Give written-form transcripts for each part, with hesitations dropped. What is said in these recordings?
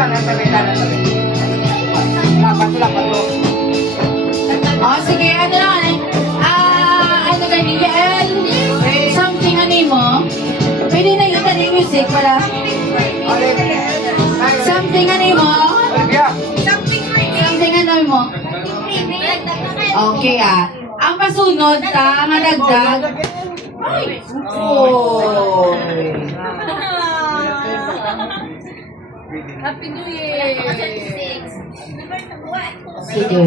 siya, nasa may dalan tabi. Lapat mo. Oh, sige, ano lang, ano ganyan, something ano mo? Pwede na yun, ano yung music, wala? Something ano mo? Something ano mo? Okay ang pasunod, nga dagdag. Ay, oh. Happy New Year! Sige.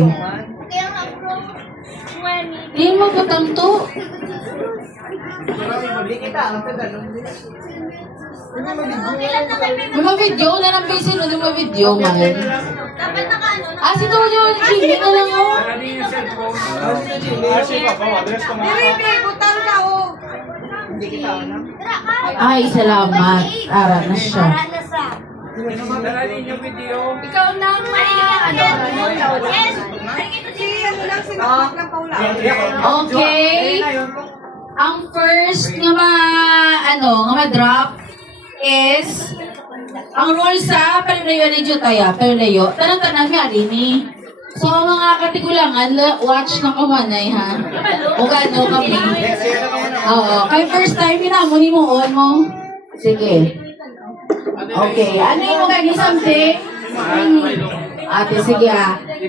Hindi mo butang to. Mga-video na lang basin o mga-video, man. Si Dojo, Jimmy na lang ako. Ay, salamat. Ara na siya. Ikaw na Okay. Ang first nga drop is ang rules sa palilayo ni Jutaya, palilayo. Tanang-tanang nga rin eh. So, mga katigulangan, watch na kumanay, ha? O gano kami. Oo. Kaya first time, pinamuni mo, on mo. Sige. Okay. Ano yung mga something? Ate, sige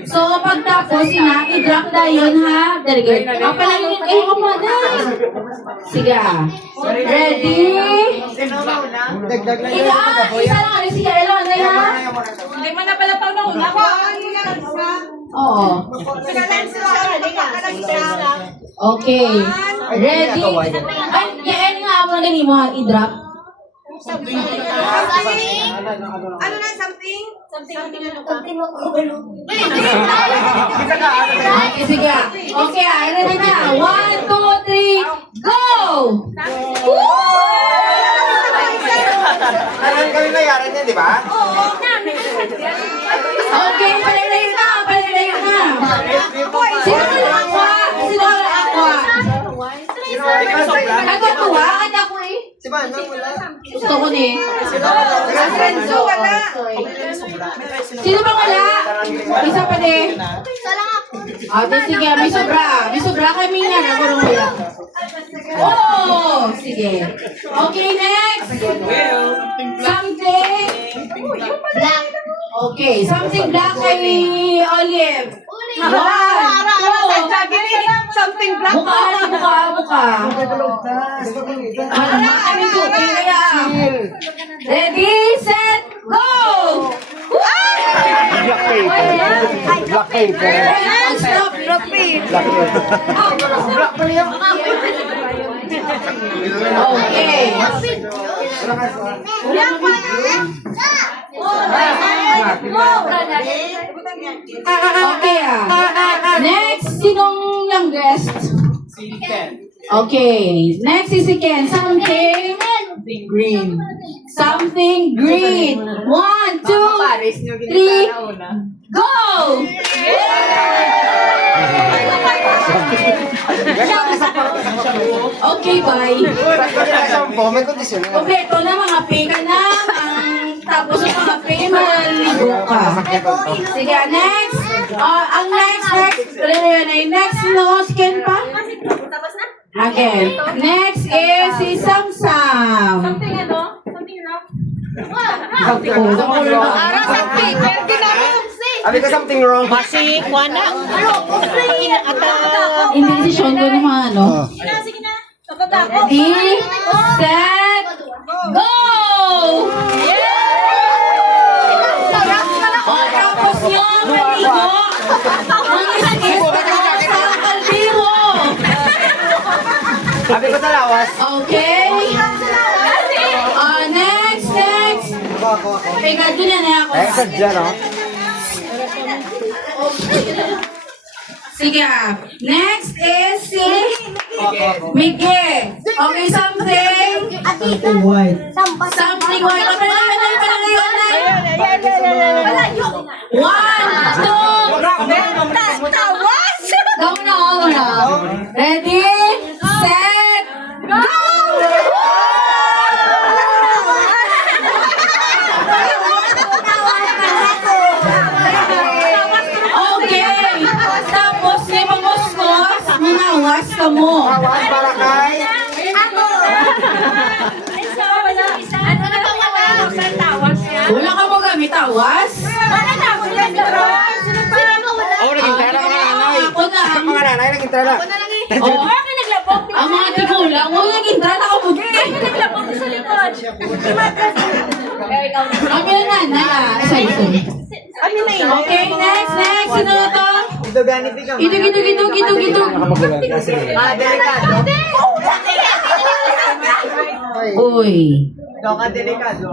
So, pagtapos, i-drop na yun, ha? Delegate. Kapalayin kayo ka pa, Sige Ready? Isa lang, sige, Ella, na yan, ha? Hindi mo na pala pa na una. Oo. Okay. Ready? Ay, yan nga mo na mo, i-drop. Ano na, something? Okay, sige. Okay, ready na. 1, 2, 3, go! Alam kami nayaran niya, di ba? Okay, palilayo na. Sino mo lang aqua? Ako tuwa, ako eh. Si Manong wala. Gusto ko ni. Renzo, wala. Sino ba wala? Isa pa din. Sige, may sobra kami nga. Ako nang wala. Oh, sige. Okay, next. Something black. Okay, something black kay Olive. Something black. Mukha. Ready, set, go! Black paper. Stop, Okay. Okay Next, sinong youngest? Okay. Next is si Ken. Something green. Something green. 1, 2, 3, go! Okay, bye. May kondisyon na. Kompleto na mga pika na. Tapos yung mga pika, maliligo ka. Sige, next. Ang next. Next, no, scan pa? Again. Next is si Samsam. Something ano? Something rough? Abi ka something wrong. Kasi, kuwana. Indesisyon ko naman, ano? Sige na. Tapadako. Ready, set, go! Tapos yung maligo. Ang iskis sa kalbiro. Abi ko sa lawas. Okay. Next. Pagod ko na ako. Sadya, no? Sige. Next is si Miguel. Okay, something. Something white. Something white. One, two. Go na. Ready, set, go! ka mo. Tawas para kay... Ano na ba wala? Saan tawas niya? Wala ka mo gamit tawas? Wala tawas yan, Doron. Sino pa naman wala? Oh, naging tala mga nanay. Ako na. Mga nanay, naging tala. Oh, Kami naglabog. ang mga tigulang, huwag naging drata ka mo. Kami naglabog sa likod. Kami na nanay ah. Sorry. Kami na yun. Okay, next. Sino na to? Ito gani pigang. Gitu. Ah, delikado. Uy. Ikaw ka delikado.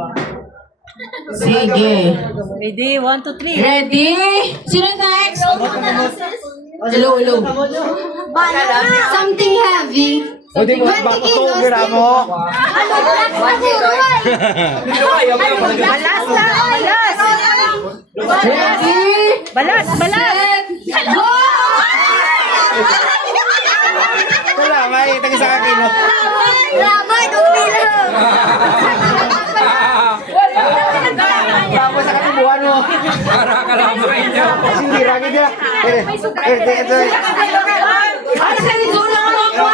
Sige. Ready? 1, 2, 3. Ready? Sino next? Hello. Something heavy. O di mo, bako to, gira mo. Balas na! Balas! Ready? Balas! Set, go! Wala, may tagi sa kakino. Rubber, dumilo. Tapos sa katibuhan mo. Sindira, gida. Ay, sa rizal lang ako kwa.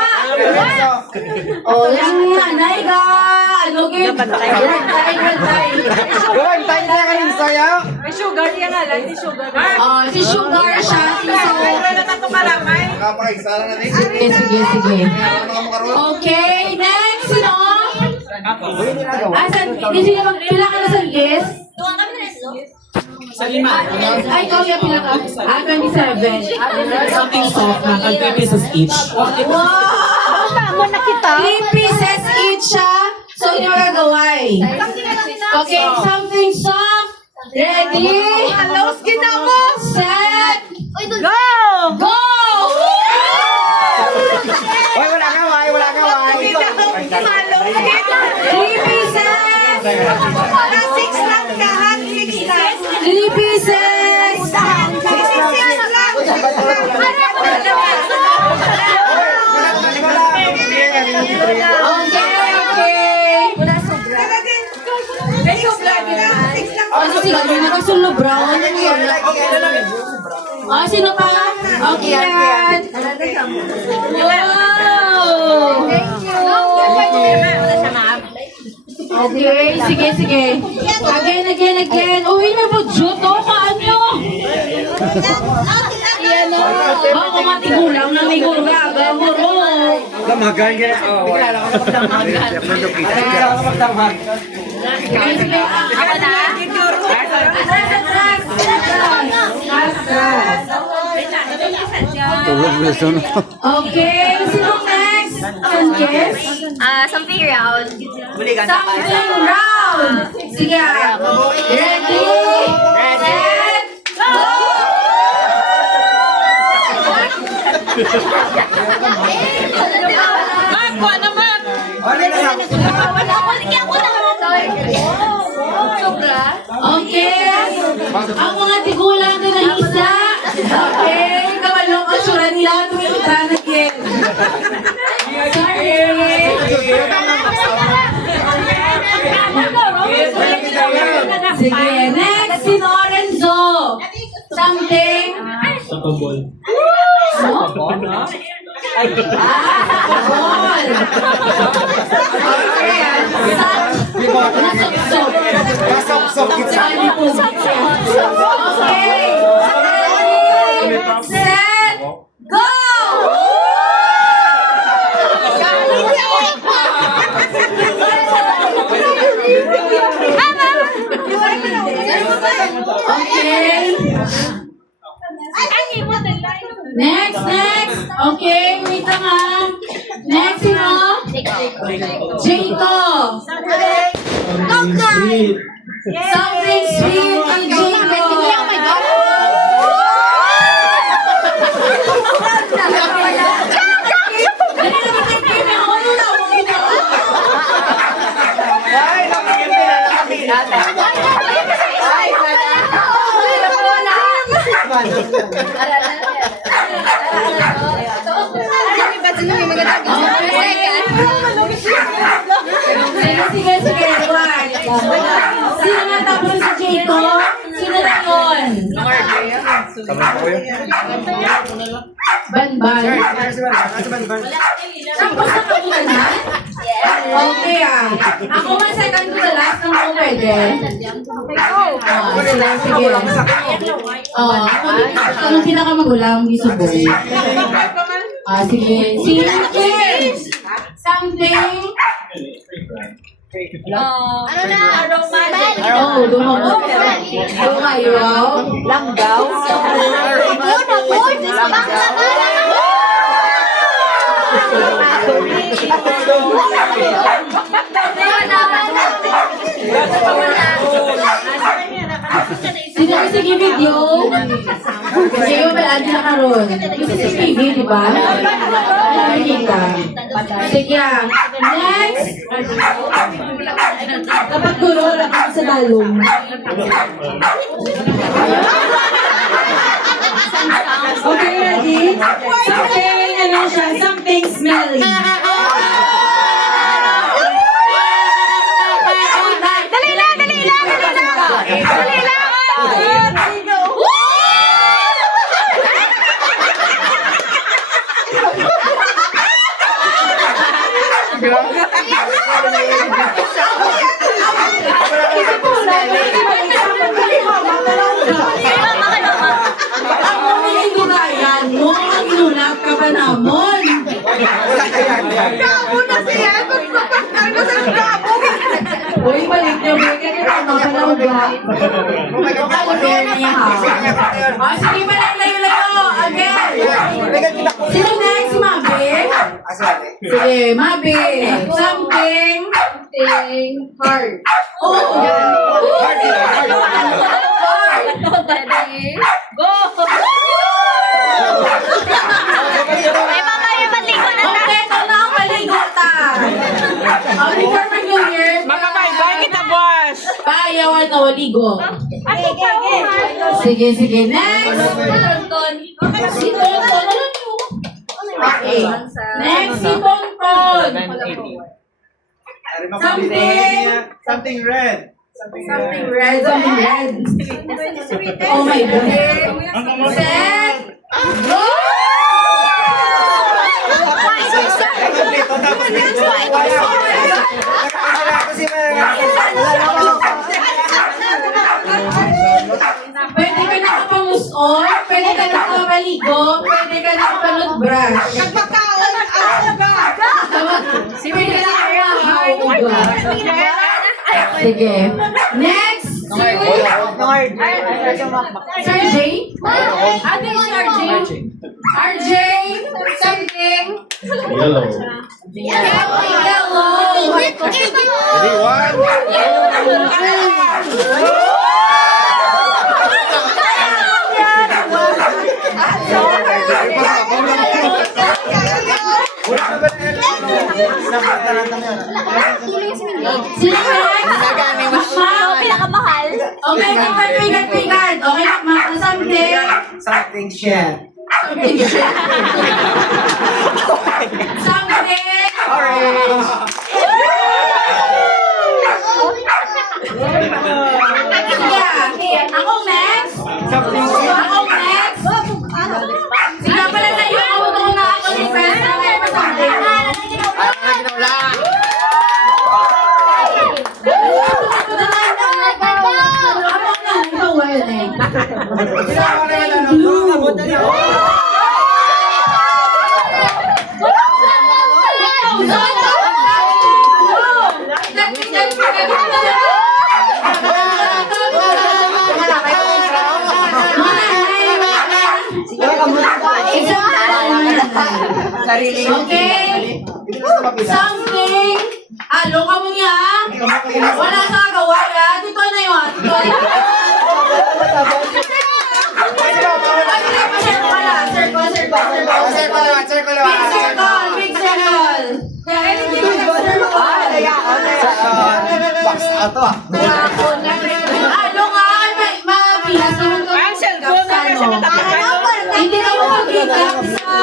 Oh, yung nanay ka. Ano kayo? Rantay. Gawin, tayo na kanin sayo. May sugar yan nga lang. Hindi sugar. Oh, si Sugar siya. Si Soap. Wala na ito maramay. Sige. Okay, next. Sino? Asan? Hindi sila magpila ka na sa list? Ay, ikaw yung pila ka. 27. Something soft na. 3 pieces each. Wow! Tama na kita. 3 pieces each siya. So, hindi magagaway. Okay, something soft. Ready? Halos ginamo. Set. Go! Go! Oy, wala kaway. 3 pieces. Para 6 lang lahat. 6 lang. 3 pieces. 6 lang. Okay. May sugar na. 6 lang. Ano sila? May nagasulo brown. Ah, sino pa? Okay, yan. Wow! Okay, sige. Again. Uwi na po, Joto. Kaano? Baka matigulang na may guraga. Guro. Damagan ka na. Bigla ko magdamag. Sige. Ako na? Okay, sino next? Yes? Something round. Something round. Sige. Ready? Set. Go! Okay. Ang mga tigulang na isa. Okay. Kawalong asyura nila tumita na again. Sorry. Sige. Next, si Lorenzo. Something. Ball. Ball. Kasok-sok kita. Okay. Set. Go! Okay. Next. Okay, wait lang ha. Next, sino? Jato. Something sweet kay Jato. Ay, nakikita Sige. Sino na tapos si Jato? Sino na yun? Banban. Tapos na kanina na? Okay ah. Ako man second to the last ng kung pwede. Sige. Anong pinakamagulang? Di subong. Sige. Something. Ano na? Romantic. Dumayo. Langgaw. Sino sige video? Kasi yung palagi na karon. Kasi si TV, di ba? Nakikita. Sige. Next! Kapag guro, lakad sa dalong. Okay, ready? Something, ano siya? Something smelly. Dali lang! Ako may gurayan mo. Ang inulap ka pa namon. Gabo na siya! Magpapakano sa gabo! Uy, balik niyo. Balik niyo. Mapalawag ba? Mapalawag niya ha. Sige, balik layo-layo. Again. Sino next, Mabi? Sige, Mabi. Something hard. Oh! Go! Ay, mama, yung maligo na tayo. Okay, ito na ang paligutan. Before mag New Year, Magpapay kita, boss! payawan o ligo. Sige, next. Si Tonton. Ano nyo? Okay. Next, si Tonton. Something red. Something red. Oh my God. Set. Go! Pwede ka nakapanguson, pwede ka nakapaligo, pwede ka nakapalutbrush. Pwede ka nakapahard. Sige. Next. Sir J? Ano yung Sir J? RJ? Something? Yellow. Yellow. Sino next? Pinakamahal. Okay, pigat. Okay, something. Something shell. Something. Orange. Sige, ako next. Something Ako next. Sige, pala na yung auto na ako ni Friends na may something. Okay. Something. Alo ka mo niya. Wala sa kagawa ya. Dito na yun. Big circle. Alo ka. Mapilas naman ko. Hindi ka mo magkita sa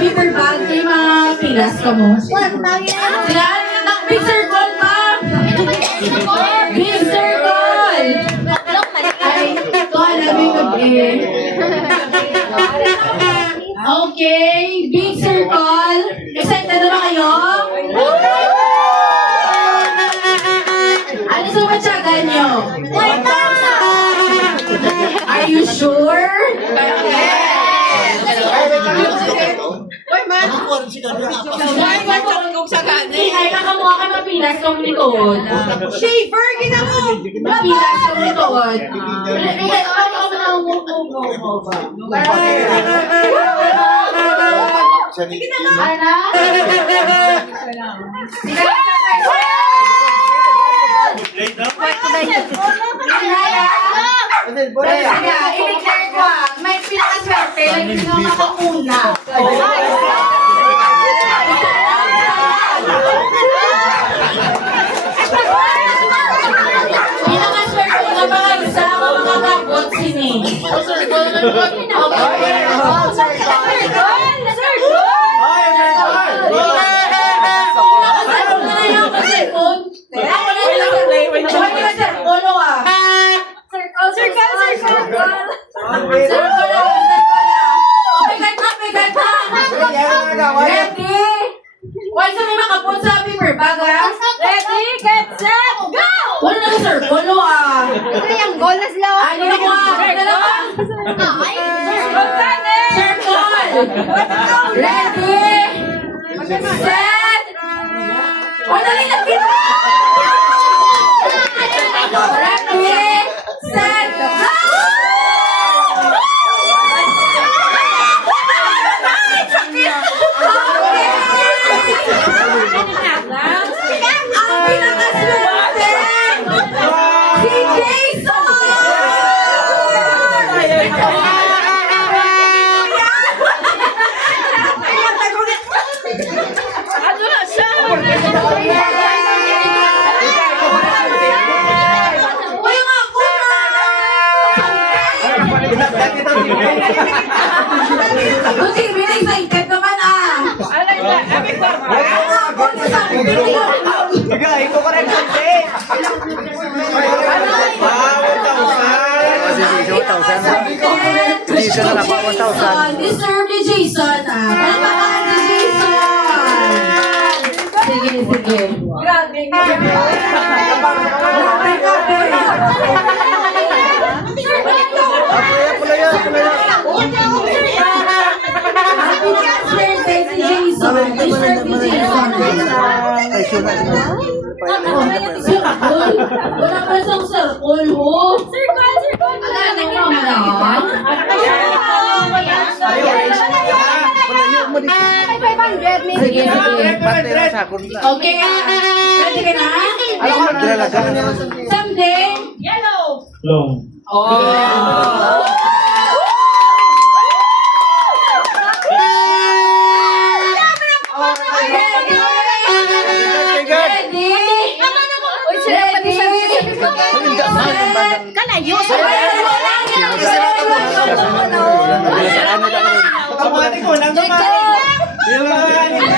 paper bag. Kaya mapilas ka mo. Big circle pa. Big circle. Ay, ito alam yung gabi. Okay, big circle. Excited na ba kayo? Ano sa matyagan nyo? Are you sure? Ay, nakamukha ka mapilas kong likod. Shaver, ginawa mo! Mapilas kong likod. I-declare ko may pinakaswerte, lagi nga makauna. Pinakaswerte nga mga isa ako makakabot sini. Ready? Set! O, dali na pila! Ready? Set! Ang pinakaswerte! Si Jason! Uy, nga ako na! Buti, excited naman ah! Bigay ko correction eh. Jason na pa 1,000. Deserve ni Jason ah. Palamakan ni Jason. Sige, sige. Happy birthday si Jason. Deserve ni Jason. Circle? Wala pa siyang circle, ho? Circle! Wala na naman. Sige, sige. Okay. Ready ka na? Someday. Long. Kamati ko lang kamati. Ready?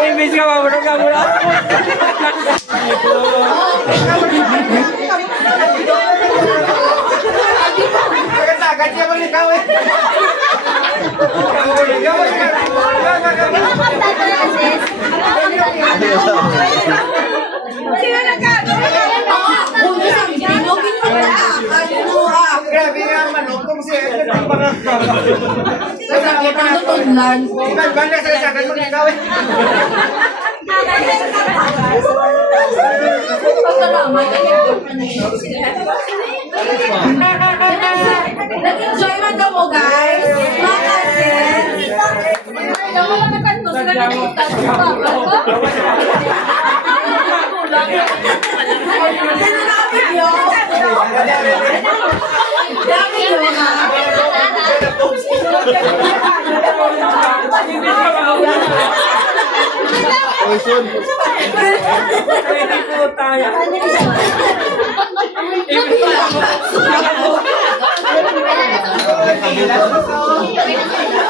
Imbis ka mamunong ka mula. Agad siya mag-ikaw eh. Grabe nga manok kung siya. Banda sa agad mag-ikaw eh. Nag-enjoy man daw mo, guys.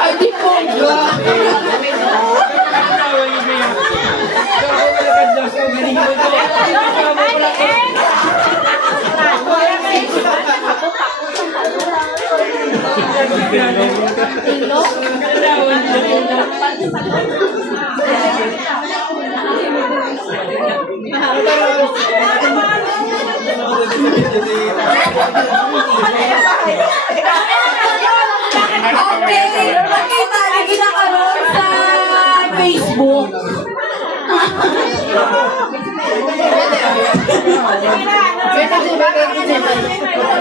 Ay, di po. Okay, nakita na ginakaroon sa Facebook.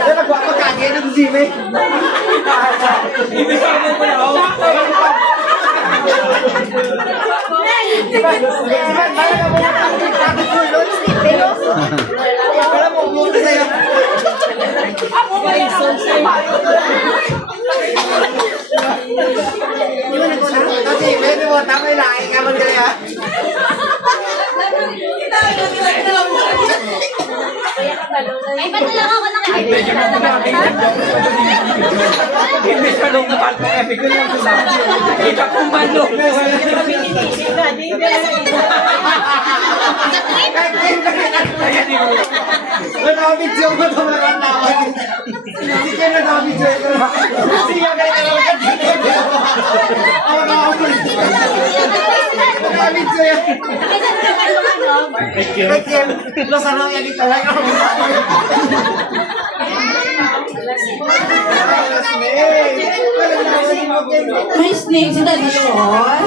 Nagwapa kagaya ng Jimmy. Imbis ka mo pala. Kasi pwede mo, tamay lang. Ikaw man kaya. Ay, ba't na lang ako nakikita? Imbis ka nung kapatong epic ko lang sa kita kong balo. Nag-video mo ito mga tawag. Si Ken nag-video ito. Siya kaya ka naman nag-video. Ako na ako. Nag-video yan. Kay Ken, losan lang yan ito. May snake si Daddy Sean.